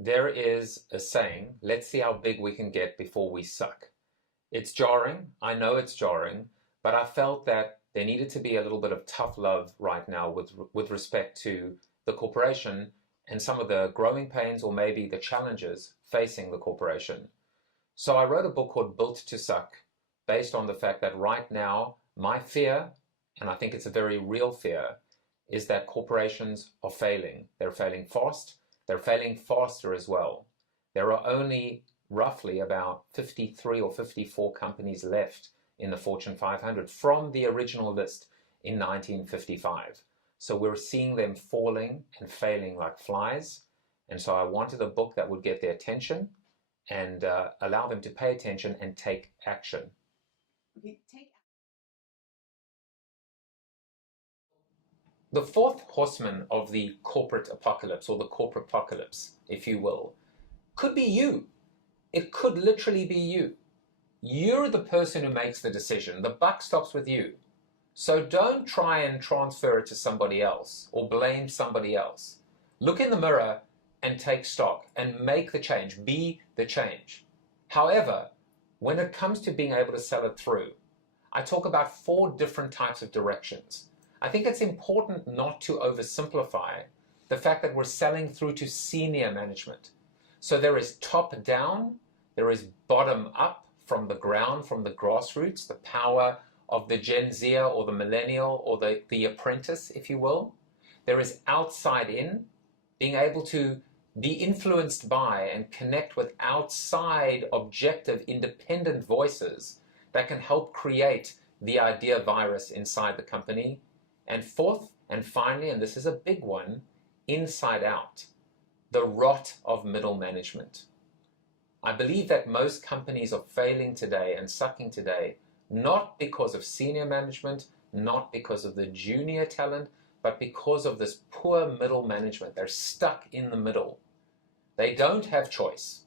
There is a saying, let's see how big we can get before we suck. It's jarring. I know it's jarring, but I felt that there needed to be a little bit of tough love right now with respect to the corporation and some of the growing pains or maybe the challenges facing the corporation. So I wrote a book called Built to Suck, based on the fact that right now, my fear, and I think it's a very real fear, is that corporations are failing. They're failing fast. They're failing faster as well. There are only roughly about 53 or 54 companies left in the Fortune 500 from the original list in 1955. So we're seeing them falling and failing like flies. And so I wanted a book that would get their attention and allow them to pay attention and take action. Okay, The fourth horseman of the corporate apocalypse, or the corporate apocalypse, if you will, could be you. It could literally be you. You're the person who makes the decision. The buck stops with you. So don't try and transfer it to somebody else or blame somebody else. Look in the mirror and take stock and make the change. Be the change. However, when it comes to being able to sell it through, I talk about 4 different types of directions. I think it's important not to oversimplify the fact that we're selling through to senior management. So there is top down, there is bottom up, from the ground, from the grassroots, the power of the Gen Zer or the millennial or the apprentice, if you will. There is outside in, being able to be influenced by and connect with outside, objective, independent voices that can help create the idea virus inside the company. And fourth and finally, and this is a big one, inside out, the rot of middle management. I believe that most companies are failing today and sucking today, not because of senior management, not because of the junior talent, but because of this poor middle management. They're stuck in the middle. They don't have choice.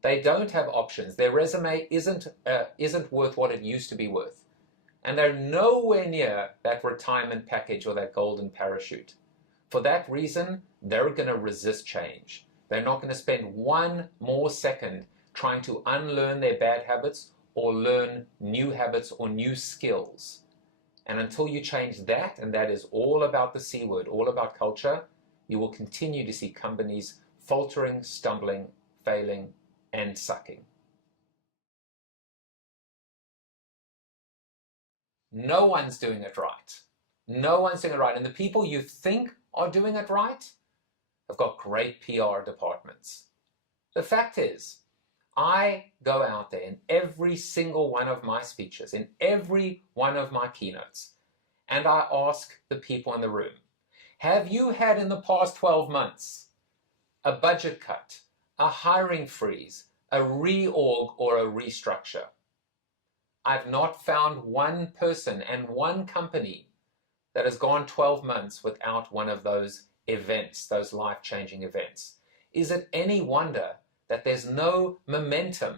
They don't have options. Their resume isn't worth what it used to be worth. And they're nowhere near that retirement package or that golden parachute. For that reason, they're going to resist change. They're not going to spend one more second trying to unlearn their bad habits or learn new habits or new skills. And until you change that, and that is all about the C word, all about culture, you will continue to see companies faltering, stumbling, failing, and sucking. No one's doing it right. No one's doing it right. And the people you think are doing it right have got great PR departments. The fact is, I go out there in every single one of my speeches, in every one of my keynotes, and I ask the people in the room, have you had in the past 12 months a budget cut, a hiring freeze, a reorg, or a restructure? I've not found one person and one company that has gone 12 months without one of those events, those life-changing events. Is it any wonder that there's no momentum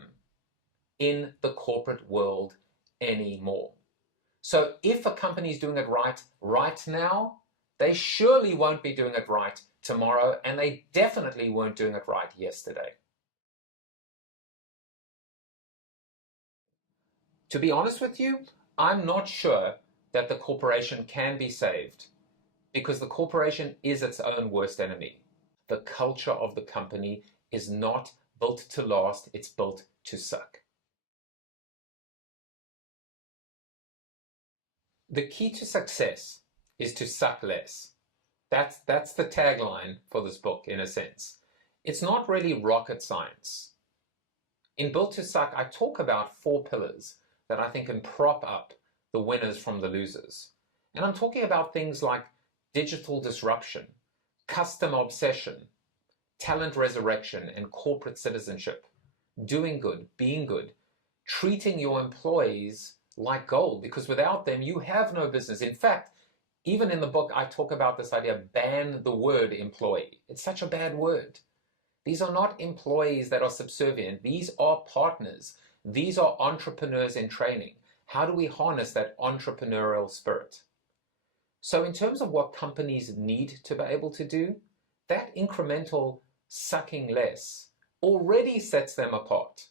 in the corporate world anymore? So if a company is doing it right now, they surely won't be doing it right tomorrow, and they definitely weren't doing it right yesterday. To be honest with you, I'm not sure that the corporation can be saved, because the corporation is its own worst enemy. The culture of the company is not built to last, it's built to suck. The key to success is to suck less. That's the tagline for this book, in a sense. It's not really rocket science. In Built to Suck, I talk about 4 pillars that I think can prop up the winners from the losers. And I'm talking about things like digital disruption, customer obsession, talent resurrection, and corporate citizenship, doing good, being good, treating your employees like gold, because without them, you have no business. In fact, even in the book, I talk about this idea, ban the word employee. It's such a bad word. These are not employees that are subservient. These are partners. These are entrepreneurs in training. How do we harness that entrepreneurial spirit? So in terms of what companies need to be able to do, that incremental sucking less already sets them apart.